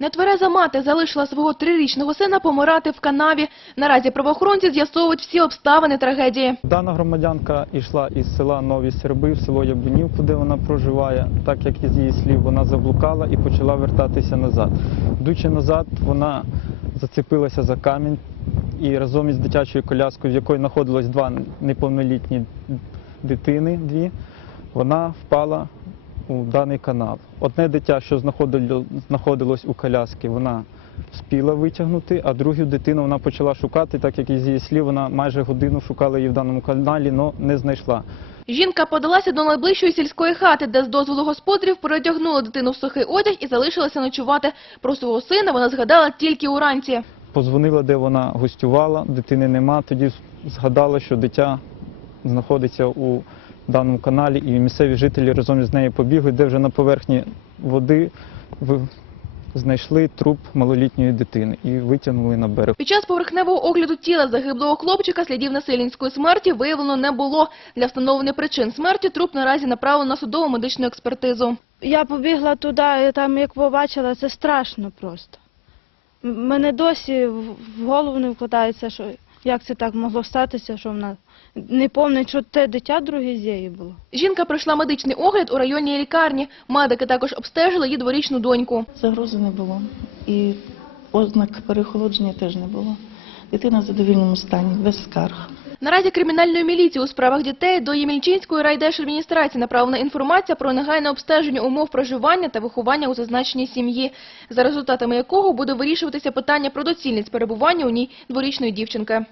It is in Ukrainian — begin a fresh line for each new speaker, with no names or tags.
Нетвереза мати залишила свого трирічного сина помирати в канаві. Наразі правоохоронці з'ясовують всі обставини трагедії.
Дана громадянка йшла із села Нові Серби в село Ябунів, де вона проживає. Так як із її слів вона заблукала і почала вертатися назад. Йдучи назад, вона зацепилася за камінь і разом із дитячою коляскою, в якої знаходилось два неповнолітні дитини, дві, вона впала у даний канал. Одне дитя, що знаходило- знаходилось у коляски, вона спіла витягнути, а другу дитину вона почала шукати, так як із її слів вона майже годину шукала її в даному каналі, але не знайшла.
Жінка подалася до найближчої сільської хати, де з дозволу господарів передягнула дитину в сухий одяг і залишилася ночувати. Про свого сина вона згадала тільки уранці.
Позвонила, де вона гостювала, дитини нема. Тоді згадала, що дитя знаходиться у даному каналі, і місцеві жителі разом із нею побігли, де вже на поверхні води ви- знайшли труп малолітньої дитини і витягнули на берег.
Під час поверхневого огляду тіла загиблого хлопчика слідів насильницької смерті виявлено не було. Для встановлення причин смерті труп наразі направлено на судово медичну експертизу.
Я побігла туди, і там як побачила, це страшно просто. Мене досі в голову не вкладається, що як це так могло статися, що вона не пам'ятає, що те дитя друге з її було.
Жінка пройшла медичний огляд у районній лікарні. Медики також обстежили її дворічну доньку.
Загрози не було. І ознак переохолодження теж не було. Дитина в задовільному стані, без скарг.
Наразі кримінальної міліції у справах дітей до Ємільчинської райдержадміністрації направлена інформація про негайне обстеження умов проживання та виховання у зазначеній сім'ї, за результатами якого буде вирішуватися питання про доцільність перебування у ній дворічної дівчинки.